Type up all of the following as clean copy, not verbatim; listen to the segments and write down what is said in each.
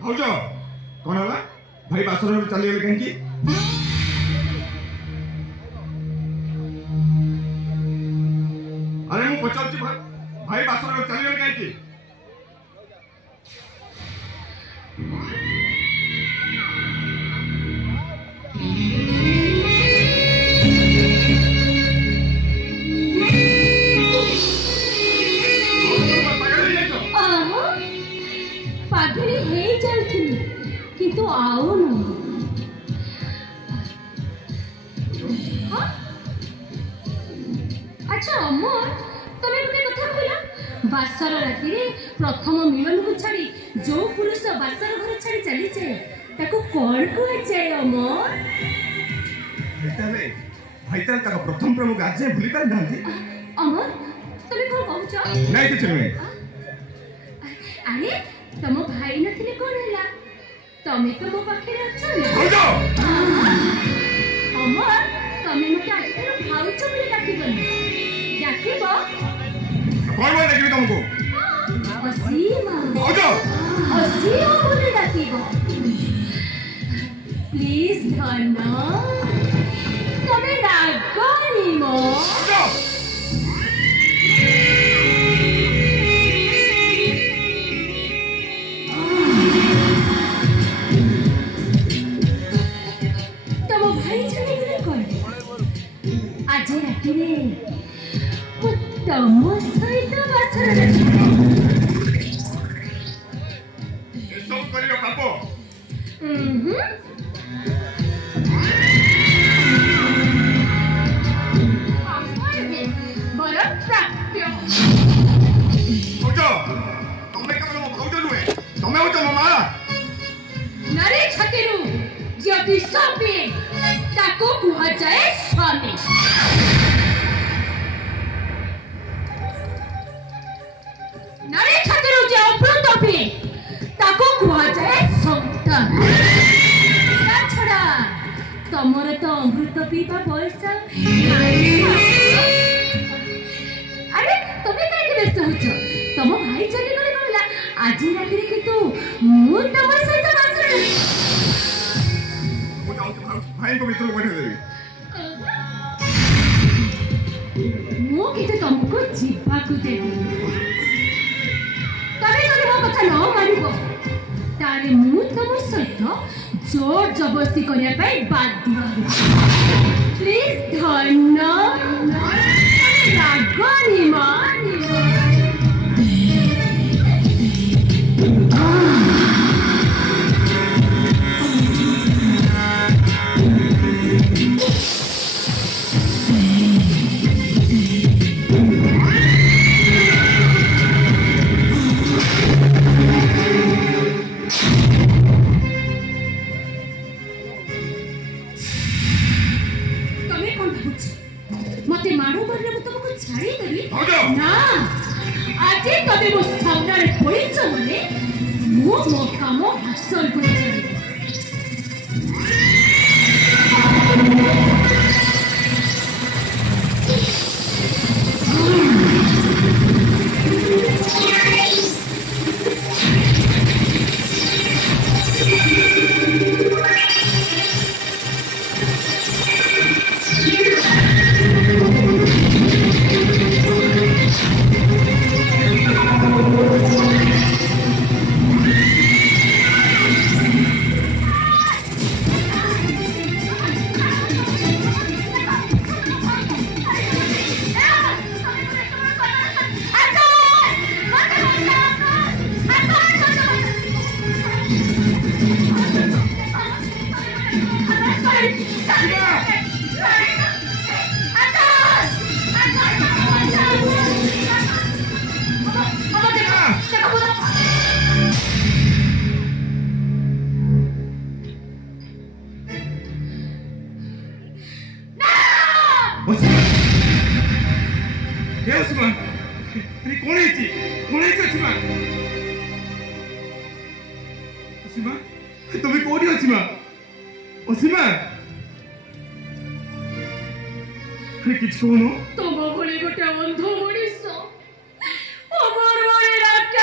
भाउज कौन है भाई बासर चली गले कहीं अरे मुझे पचार भाई बासर चली गले कहीं बासर राति प्रथम मिलन को छाड़ी जो पुरुष बासर घर छाड़ी चली जाए ताको कौन कह जाए अमर भाई ताका प्रथम प्रेम को आज भूली पार ना अमर तमे कोन कहउछ नहीं कुछ नहीं अरे तम भाई नथिले कोन हैला तमे तो मो पाखे अछ ना अमर तमे मते आज भाउछ बोली डाकिबनी डाकिबो कौन बोल रही तुमको असीमा ओजो असीमा बोले डाकिबो प्लीज धन्ना तमे डाकनी मो ओजो तम भाई चले गले कोन आज राति रे तम सहित बासर सब करियो पापो बड़ा प्राप्य ओजो तमे केवल मो भाउज नुहे तमे हो मो मां नरे छकेरु यदि सपे ताको कुहा जाए स्वामी नरे छकेरु जे अमृत पे ताको कुहा जाए संतान ता छड़ा तमर तो अमृत पीबा बयस अरे तमे काहे व्यस्त होछ तम भाई चली गले कहला आज राति रे किंतु मु तम सहित बासर मु जाऊ भाई को भीतर बैठे देबी मु किते तुमको जीवा को देबी तबे जदि मो कथा न मानिबो तारे मु तम सहित जोर जबरदस्ती करिया पाई बाध्य प्लीज धन्ना रागनी मानी मते मारो मरले मु तुमको छाड़ी देबी ना आज तबे मो सामने पड़िछ मने मो मो काम हासिल करि तुम्हें कोडी अछि मा ओसीमा अरे किछ कोनो तुम भली गोटे अंध मनीष अमर बड़े राजा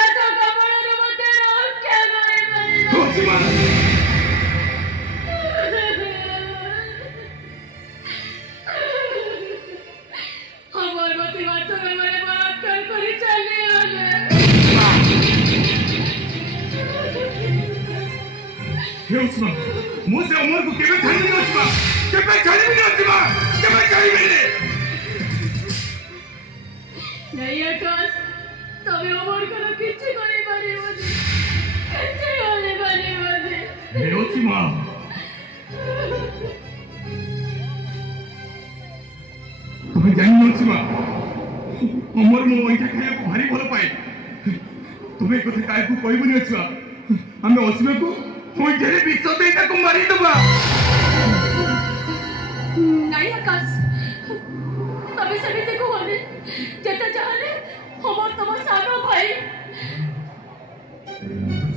हे उस्मा मु से अमर को केबे छाड़बी नहीं उस्मा केबे छाड़बी नहीं उस्मा केबे छाड़बी नहीं नहीं आकाश तबे अमर को किछि करे बारे मने किछि करे बारे मने हे उस्मा तुम्हें जानी उस्मा अमर मो ओइठा खाए को भारी भल पाए तुम्हें कथा काय को कहबनी उस्मा हमें उस्मा को ओइठा रे विश्व दे ताको मारी दबा नहीं आकाश तबे सभी देखो होने जता चाहले हमर तम सानो भाई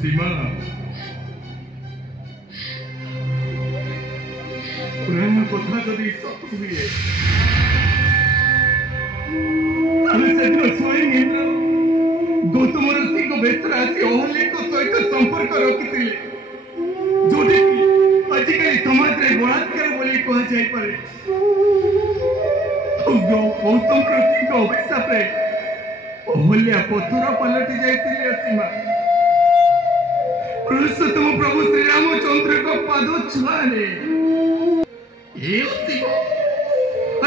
सीमा प्रेम कथा जदि सत हुए ताले सेदिन स्वयं इंद्र गौतम ऋषि को बेसर आसी अहल्या को सहित संपर्क रखिथिले जोदि आजिकल समाज रे बलात्कार बोली कह जाय पारे गौतम ऋषि को अभिशाप रे अहल्या पत्थर पलटि जाइथिले सीमा पुरुषोत्तम प्रभु श्री रामचंद्र को पाद छुआले ए सीमा